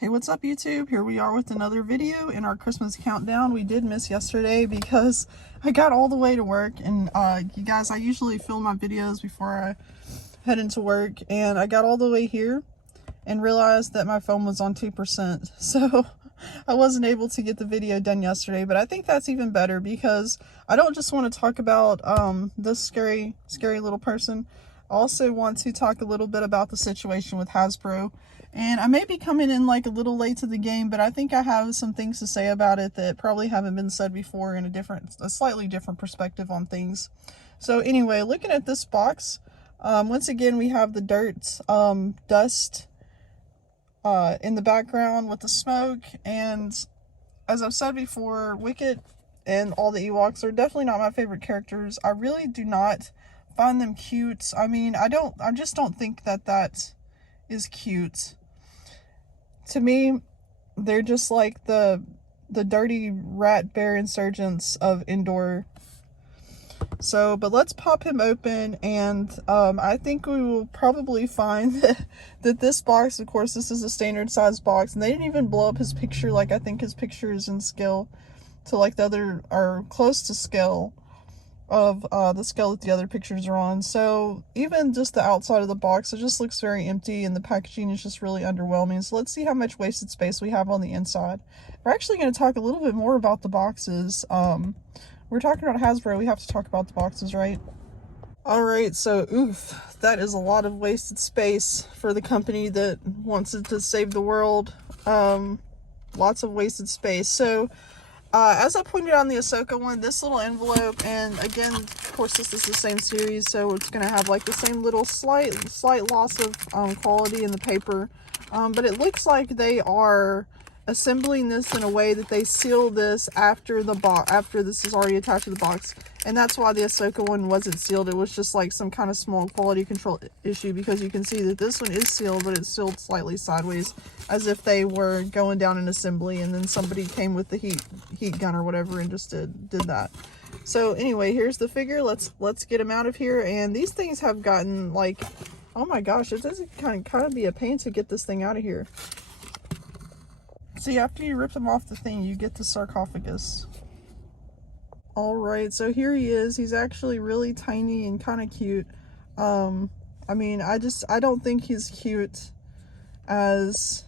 Hey, what's up YouTube? Here we are with another video in our Christmas countdown. We did miss yesterday because I got all the way to work, and you guys, I usually film my videos before I head into work, and I got all the way here and realized that my phone was on 2%. So I wasn't able to get the video done yesterday, but I think that's even better because I don't just want to talk about this scary little person. I also want to talk a little bit about the situation with Hasbro. And I may be coming in like a little late to the game, but I think I have some things to say about it that probably haven't been said before in a slightly different perspective on things. So anyway, looking at this box, once again, we have the dirt, dust in the background with the smoke. And as I've said before, Wicket and all the Ewoks are definitely not my favorite characters. I really do not find them cute. I mean, I just don't think that is cute. To me, they're just like the dirty rat bear insurgents of Endor. So, but let's pop him open, and I think we will probably find that this box, of course, this is a standard size box, and they didn't even blow up his picture. Like, I think his picture is in scale to like the other, or close to scale of the scale that the other pictures are on. So even just the outside of the box, it just looks very empty, and the packaging is just really underwhelming. So let's see how much wasted space we have on the inside. We're actually going to talk a little bit more about the boxes. We're talking about Hasbro, we have to talk about the boxes, right? Alright, so oof, that is a lot of wasted space for the company that wants it to save the world. Lots of wasted space. So as I pointed out on the Ahsoka one, this little envelope, and again, of course, this is the same series, so it's going to have like the same little slight loss of quality in the paper. But it looks like they are assembling this in a way that they seal this after the box, after this is already attached to the box. And that's why the Ahsoka one wasn't sealed. It was just like some kind of small quality control issue, because you can see that this one is sealed, but it's sealed slightly sideways, as if they were going down an assembly and then somebody came with the heat gun or whatever and just did that. So anyway, here's the figure. Let's get him out of here. And these things have gotten like, oh my gosh, it does kind of be a pain to get this thing out of here. See, after you rip them off the thing, you get the sarcophagus. Alright, so here he is. He's actually really tiny and kind of cute. I mean, I don't think he's cute as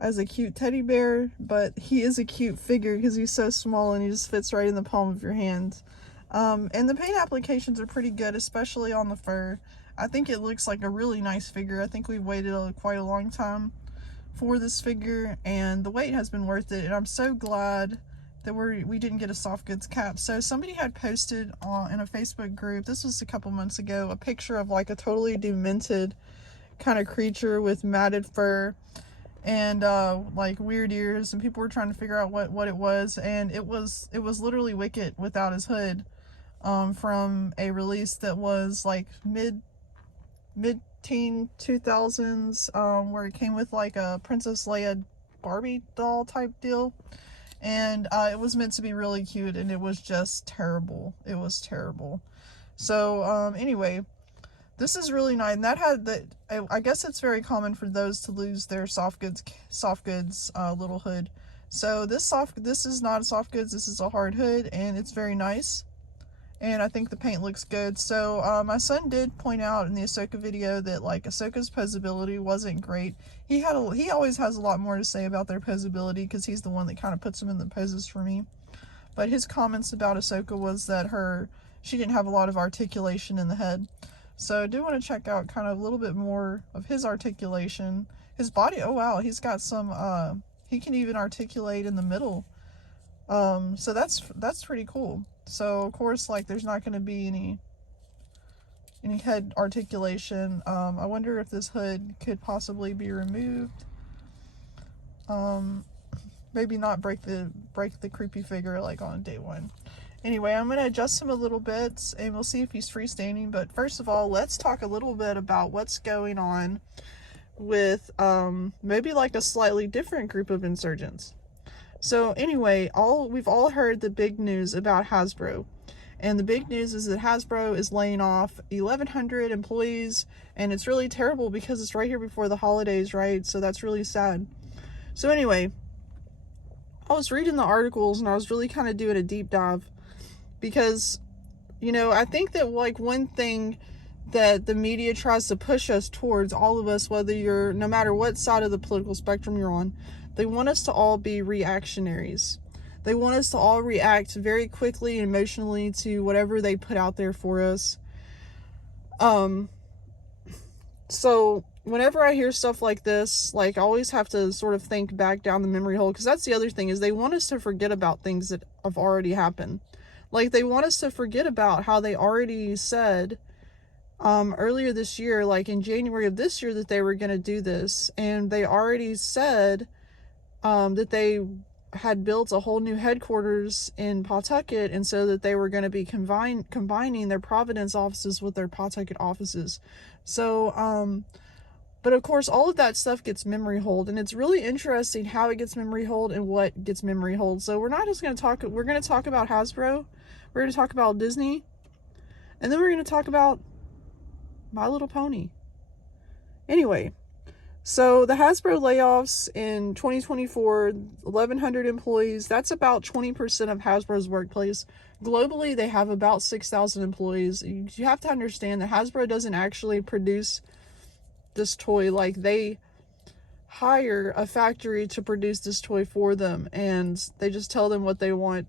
a cute teddy bear, but he is a cute figure because he's so small and he just fits right in the palm of your hand. And the paint applications are pretty good, especially on the fur. I think it looks like a really nice figure. I think we've waited quite a long time for this figure, and the wait has been worth it, and I'm so glad that we didn't get a soft goods cap. So somebody had posted in a Facebook group, this was a couple months ago, a picture of like a totally demented kind of creature with matted fur and like weird ears, and people were trying to figure out what it was, and it was literally Wicket without his hood, from a release that was like mid-teen 2000s, where it came with like a Princess Leia Barbie doll type deal, and it was meant to be really cute, and it was just terrible. It was terrible. So anyway, this is really nice, and that had that. I guess it's very common for those to lose their soft goods little hood. So this is not a soft goods. This is a hard hood, and it's very nice. And I think the paint looks good. So my son did point out in the Ahsoka video that like Ahsoka's posability wasn't great. He always has a lot more to say about their posability because he's the one that kind of puts them in the poses for me. But his comments about Ahsoka was that she didn't have a lot of articulation in the head. So I do want to check out kind of a little bit more of his articulation. His body, oh wow, he's got some, he can even articulate in the middle. So that's pretty cool. So of course, like, there's not going to be any head articulation. I wonder if this hood could possibly be removed. Maybe not break the creepy figure like on day one. Anyway, I'm going to adjust him a little bit, and we'll see if he's freestanding. But first of all, let's talk a little bit about what's going on with maybe like a slightly different group of insurgents. So anyway, we've all heard the big news about Hasbro, And the big news is that Hasbro is laying off 1,100 employees, and it's really terrible because it's right here before the holidays, right? So that's really sad. So anyway, I was reading the articles and I was really kind of doing a deep dive because, I think that like one thing that the media tries to push us towards, all of us, no matter what side of the political spectrum you're on, they want us to all be reactionaries. They want us to all react very quickly and emotionally to whatever they put out there for us. So whenever I hear stuff like this, like, I always have to sort of think back down the memory hole, because that's the other thing, is they want us to forget about things that have already happened. Like, they want us to forget about how they already said earlier this year, like in January of this year, that they were going to do this. And they already said that they had built a whole new headquarters in Pawtucket, and so that they were going to be combining their Providence offices with their Pawtucket offices. So, but of course, all of that stuff gets memory holed, and it's really interesting how it gets memory holed and what gets memory holed. So we're not just going to talk, we're going to talk about Hasbro, we're going to talk about Disney, and then we're going to talk about My Little Pony. Anyway, so the Hasbro layoffs in 2024, 1,100 employees, that's about 20% of Hasbro's workplace. Globally, they have about 6,000 employees. You have to understand that Hasbro doesn't actually produce this toy. Like, they hire a factory to produce this toy for them, and they just tell them what they want.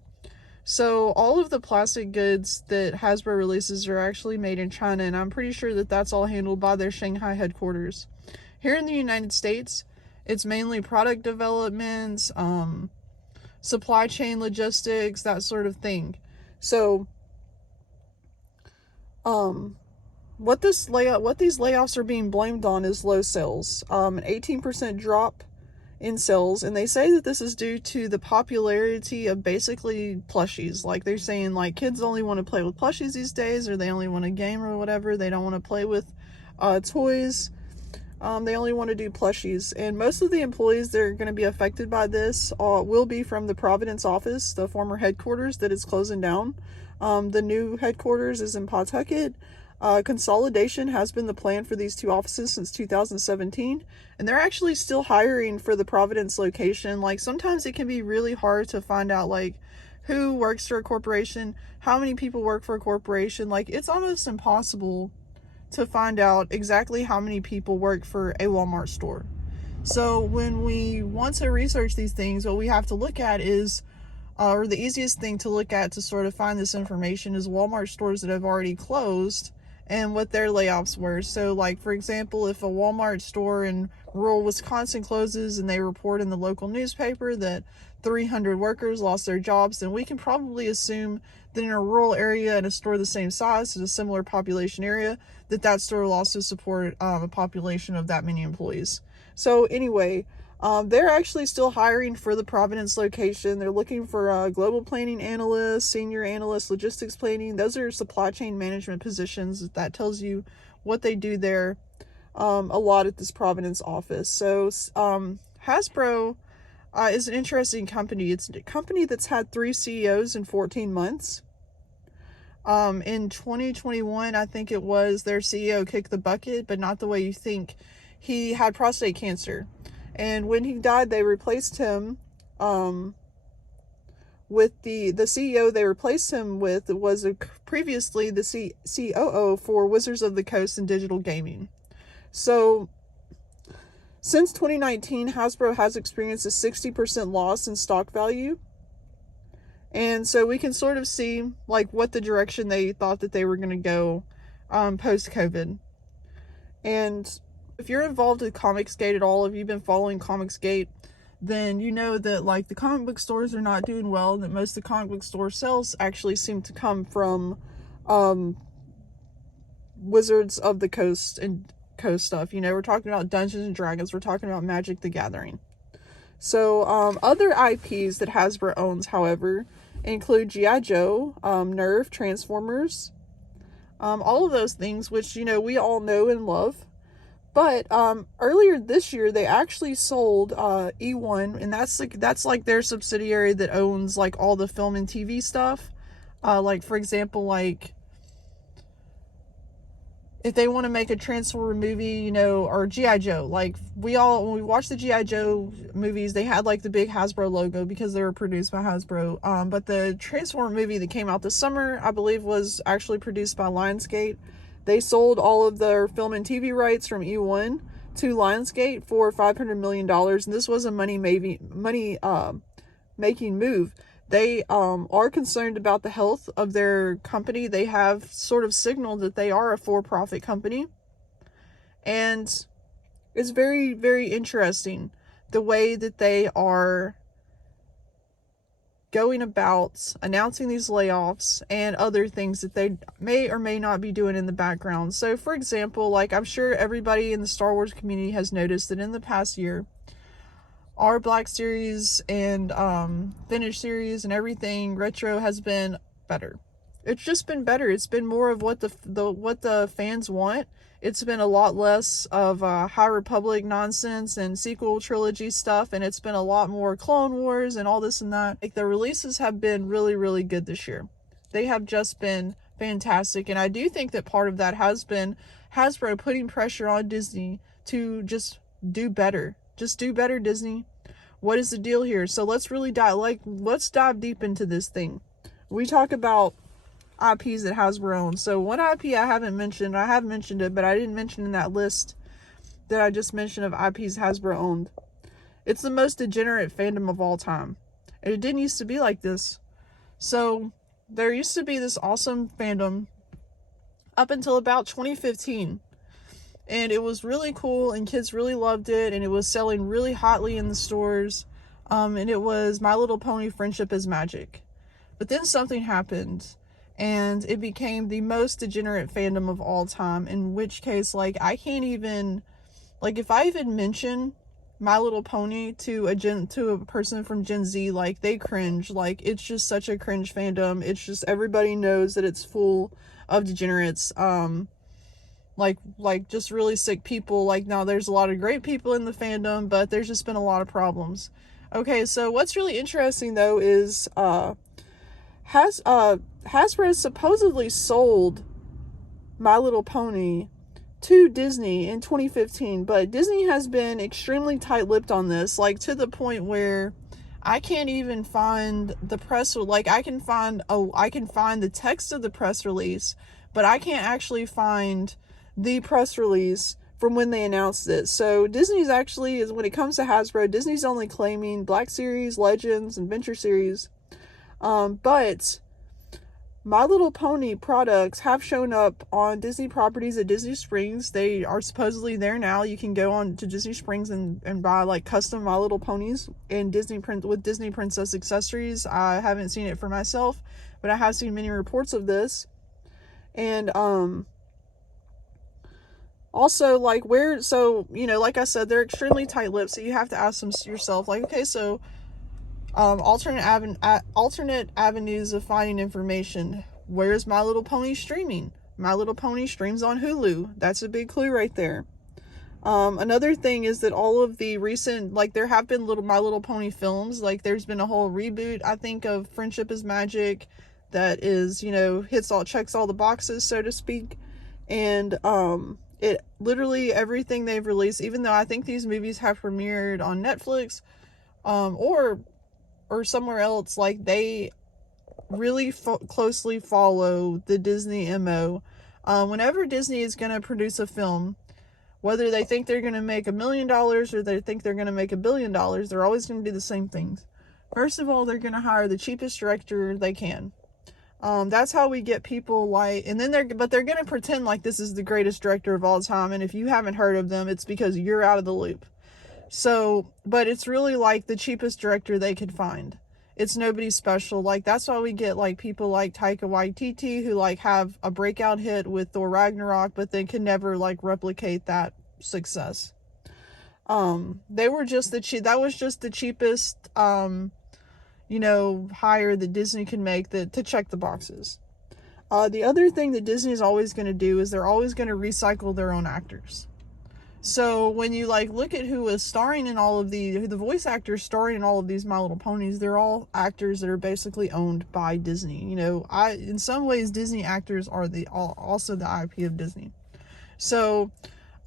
So all of the plastic goods that Hasbro releases are actually made in China, and I'm pretty sure that that's all handled by their Shanghai headquarters. Here in the United States, it's mainly product development, supply chain logistics, that sort of thing. So, what these layoffs are being blamed on is low sales. An 18% drop in sales, and they say that this is due to the popularity of basically plushies. Like, they're saying, like, kids only want to play with plushies these days, or they only want to game or whatever. They don't want to play with toys. They only want to do plushies. And most of the employees that are going to be affected by this will be from the Providence office, the former headquarters that is closing down. The new headquarters is in Pawtucket. Consolidation has been the plan for these two offices since 2017, and they're actually still hiring for the Providence location. Like, sometimes it can be really hard to find out, like, who works for a corporation, how many people work for a corporation. Like, it's almost impossible to find out exactly how many people work for a Walmart store. So when we want to research these things, what we have to look at is, or the easiest thing to look at to sort of find this information, is Walmart stores that have already closed and what their layoffs were. So, like, for example, if a Walmart store in rural Wisconsin closes and they report in the local newspaper that 300 workers lost their jobs, then we can probably assume that in a rural area and a store the same size, in a similar population area, that store will also support a population of that many employees. So anyway, they're actually still hiring for the Providence location. They're looking for global planning analysts, senior analysts, logistics planning. Those are supply chain management positions. That tells you what they do there a lot at this Providence office. So Hasbro is an interesting company. It's a company that's had 3 CEOs in 14 months. In 2021, I think it was, their CEO kicked the bucket, but not the way you think. He had prostate cancer, and when he died, they replaced him with the CEO they replaced him with was previously the COO for Wizards of the Coast and digital gaming. So since 2019, Hasbro has experienced a 60% loss in stock value. And so we can sort of see, like, what the direction they thought that they were going to go post-COVID. And if you're involved with Comicsgate at all, if you've been following Comicsgate, then you know that, like, the comic book stores are not doing well, that most of the comic book store sales actually seem to come from Wizards of the Coast and Coast stuff. You know, we're talking about Dungeons and Dragons, we're talking about Magic the Gathering. So other IPs that Hasbro owns, however, include G.I. Joe, Nerf, Transformers, all of those things, which, you know, we all know and love. But earlier this year, they actually sold E1, and that's like their subsidiary that owns, like, all the film and TV stuff. Like, for example, like, if they want to make a Transformer movie, you know, or G.I. Joe, like, when we watched the G.I. Joe movies, they had, like, the big Hasbro logo because they were produced by Hasbro. But the Transformer movie that came out this summer, I believe, was actually produced by Lionsgate. They sold all of their film and TV rights from E1 to Lionsgate for $500 million, and this was a making move. They are concerned about the health of their company. They have sort of signaled that they are a for-profit company. And it's very, very interesting the way that they are going about announcing these layoffs and other things that they may or may not be doing in the background. So, for example, like, I'm sure everybody in the Star Wars community has noticed that in the past year, our Black Series and Vintage Series and everything retro has been better. It's just been better. It's been more of what the fans want. It's been a lot less of High Republic nonsense and sequel trilogy stuff, and it's been a lot more Clone Wars and all this and that. Like, the releases have been really, really good this year. They have just been fantastic, and I do think that part of that has been Hasbro putting pressure on Disney to just do better. Just do better, Disney. What is the deal here? So let's dive deep into this thing. We talk about IPs that Hasbro owns. So one IP I have mentioned it, but I didn't mention in that list that I just mentioned of IPs Hasbro owned. It's the most degenerate fandom of all time. And it didn't used to be like this. So there used to be this awesome fandom up until about 2015. And it was really cool, and kids really loved it, and it was selling really hotly in the stores. And it was My Little Pony Friendship is Magic. But then something happened, and it became the most degenerate fandom of all time, in which case, like, I can't even, like, if I even mention My Little Pony to a person from Gen Z, like, they cringe. Like, it's just such a cringe fandom. It's just, everybody knows that it's full of degenerates. Like just really sick people. Like, now there's a lot of great people in the fandom, but there's just been a lot of problems. Okay, so what's really interesting though is Hasbro supposedly sold My Little Pony to Disney in 2015, but Disney has been extremely tight-lipped on this, like, to the point where I can't even find the press, like, I can find the text of the press release, but I can't actually find the press release from when they announced it. So Disney's actually, when it comes to Hasbro, Disney's only claiming Black Series, Legends, and Venture Series. But My Little Pony products have shown up on Disney properties at Disney Springs. They are supposedly there now. You can go on to Disney Springs and buy, like, custom My Little Ponies in with Disney Princess accessories. I haven't seen it for myself, but I have seen many reports of this. And also, like, you know, like I said, they're extremely tight-lipped, so you have to ask yourself, like, okay, so alternate avenues of finding information. Where's My Little Pony streaming? My Little Pony streams on Hulu. That's a big clue right there. Another thing is that all of the recent, like, there have been My Little Pony films. Like, there's been a whole reboot, I think, of Friendship is Magic that is, you know, checks all the boxes, so to speak. And it literally, everything they've released, even though I think these movies have premiered on Netflix or somewhere else, like, they really closely follow the Disney MO. Whenever Disney is going to produce a film, whether they think they're going to make $1 million or they think they're going to make $1 billion, they're always going to do the same things. First of all, they're going to hire the cheapest director they can. That's how we get people like, and then they're going to pretend like this is the greatest director of all time. And if you haven't heard of them, it's because you're out of the loop. So, but it's really like the cheapest director they could find. It's nobody special. Like, that's why we get, like, people like Taika Waititi who, like, have a breakout hit with Thor Ragnarok, but they can never, like, replicate that success. That was just the cheapest, you know, hire that Disney can make to check the boxes. The other thing that Disney is always going to do is they're always going to recycle their own actors. So when you like look at who is starring in all of the voice actors starring in all of these My Little Ponies, they're all actors that are basically owned by Disney. You know, in some ways Disney actors are also the IP of Disney. So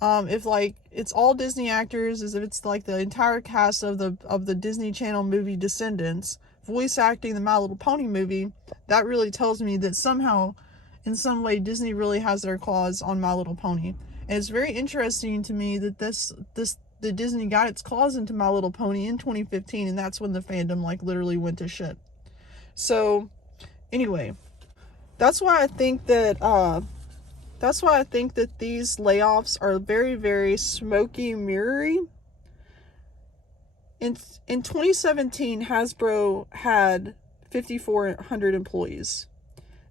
if like it's all Disney actors, as if it's like the entire cast of the Disney Channel movie Descendants voice acting the My Little Pony movie, that really tells me that somehow, in some way, Disney really has their claws on My Little Pony. And it's very interesting to me that the Disney got its claws into My Little Pony in 2015, and that's when the fandom like literally went to shit. So anyway, that's why I think that these layoffs are very, very smoky mirrory. In 2017, Hasbro had 5,400 employees.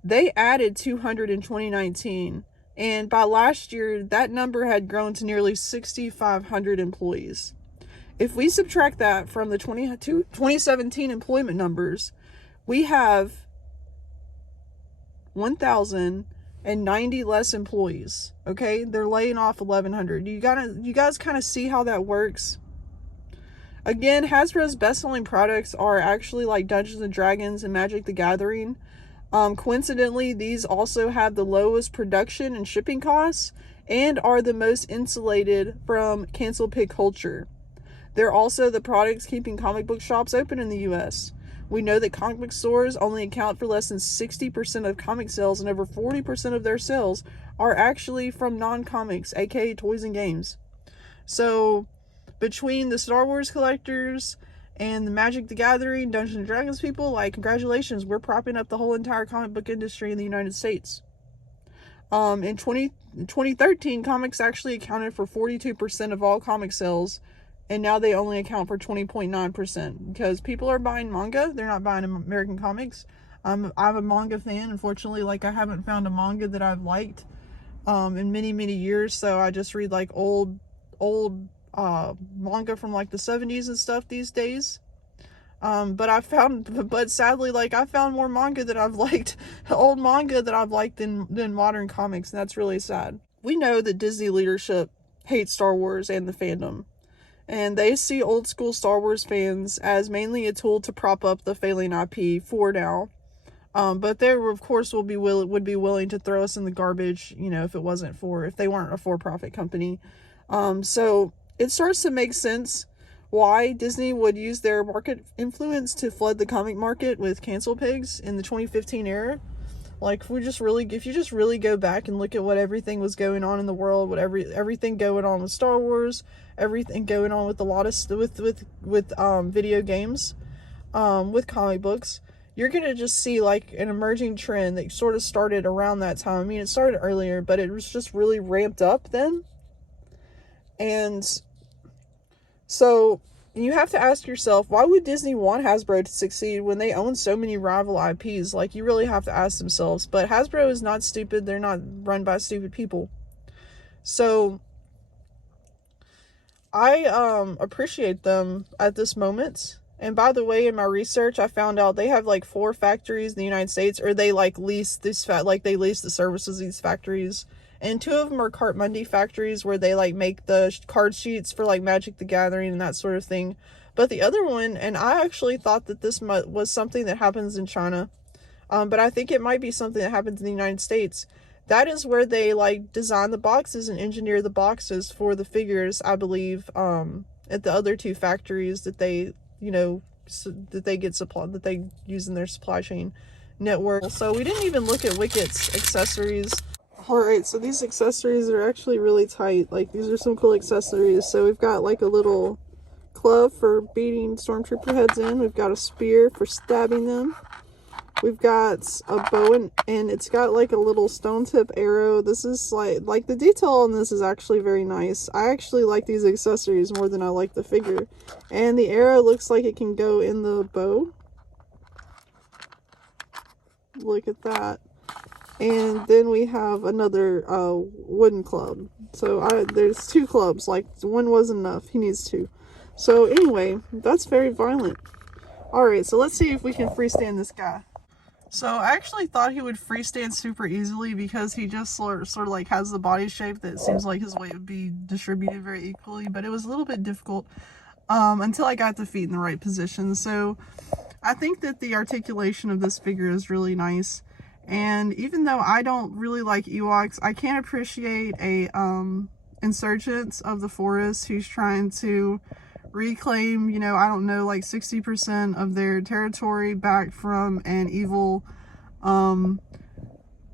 They added 200 in 2019, and by last year, that number had grown to nearly 6,500 employees. If we subtract that from the 2017 employment numbers, we have 1,090 less employees. Okay, they're laying off 1,100. You guys kind of see how that works. Again, Hasbro's best-selling products are actually like Dungeons and Dragons and Magic the Gathering. Coincidentally, these also have the lowest production and shipping costs and are the most insulated from cancel pick culture. They're also the products keeping comic book shops open in the US. We know that comic book stores only account for less than 60% of comic sales, and over 40% of their sales are actually from non-comics, aka toys and games. So between the Star Wars collectors and the Magic the Gathering, Dungeons and Dragons people, like, congratulations, we're propping up the whole entire comic book industry in the United States. In 2013, comics actually accounted for 42% of all comic sales, and now they only account for 20.9% because people are buying manga. They're not buying American comics. I'm a manga fan. Unfortunately, like, I haven't found a manga that I've liked in many, many years, so I just read like old manga from like the 70s and stuff these days. But sadly, like, I found more manga that I've liked, old manga that I've liked than modern comics, and that's really sad. We know that Disney leadership hates Star Wars and the fandom, and they see old school Star Wars fans as mainly a tool to prop up the failing IP for now. But they, of course, would be willing to throw us in the garbage, you know, if they weren't a for-profit company. So it starts to make sense why Disney would use their market influence to flood the comic market with cancel pigs in the 2015 era. Like, if you just really go back and look at what everything was going on in the world, everything going on with Star Wars, everything going on with a lot of with video games, with comic books, you're gonna just see like an emerging trend that sort of started around that time. I mean, it started earlier, but it was just really ramped up then. And so you have to ask yourself, why would Disney want Hasbro to succeed when they own so many rival IPs? Like, you really have to ask themselves. But Hasbro is not stupid. They're not run by stupid people. So I appreciate them at this moment. And by the way, in my research, I found out they have like 4 factories in the United States, or they like lease they lease the services of these factories. And 2 of them are Cart Mundi factories where they like make the card sheets for like Magic the Gathering and that sort of thing. But the other one, and I actually thought that this was something that happens in China, but I think it might be something that happens in the United States. That is where they like design the boxes and engineer the boxes for the figures, I believe, at the other 2 factories that they, you know, that they use in their supply chain network. So we didn't even look at Wicket's accessories. Alright, so these accessories are actually really tight. Like, these are some cool accessories. So we've got like a little club for beating stormtrooper heads in. We've got a spear for stabbing them. We've got a bow, and it's got like a little stone tip arrow. This is like the detail on this is actually very nice. I actually like these accessories more than I like the figure. And the arrow looks like it can go in the bow. Look at that. And then we have another wooden club. So there's 2 clubs. Like, 1 wasn't enough. He needs 2. So anyway, that's very violent. Alright, so let's see if we can freestand this guy. So I actually thought he would freestand super easily because he just sort of like has the body shape that seems like his weight would be distributed very equally, but it was a little bit difficult until I got the feet in the right position. So I think that the articulation of this figure is really nice. And even though I don't really like Ewoks, I can appreciate a insurgents of the forest who's trying to reclaim, you know, I don't know, like 60% of their territory back from an evil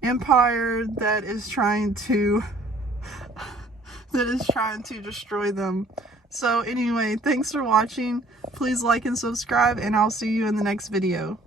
empire that is trying to destroy them. So anyway, thanks for watching. Please like and subscribe, and I'll see you in the next video.